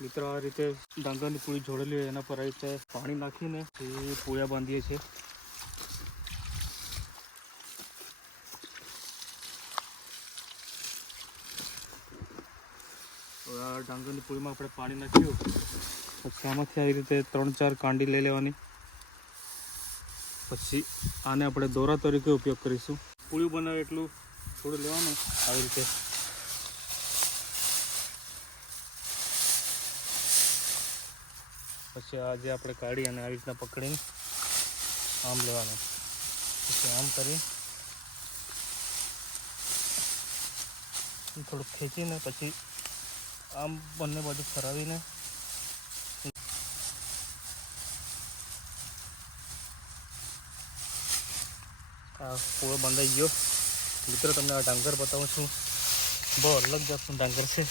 મિત્રો આ રીતે ડાંગરની પૂળી જોડેલી હોય એના પર આ રીતે પાણી નાખીને એ પૂળિયા બાંધીએ છીએ. આ ડાંગરની પૂળીમાં આપણે પાણી નાખ્યું પછી આમાંથી આવી રીતે 3-4 કાંડી લઈ લેવાની. પછી આને આપણે દોરા તરીકે ઉપયોગ કરીશું. પૂળિયું બનાવે એટલું થોડું લેવાનું આવી રીતે. પછી આ જે આપણે કાઢી અને આવી રીતના પકડીને આમ લેવાનું. પછી આમ કરી થોડુંક ખેંચીને પછી આમ બંને બાજુ ફરાવીને આ પૂળો બંધાઈ ગયો. મિત્રો તમને આ ડાંગર બતાવું છું. બહુ અલગ જાતનું ડાંગર છે.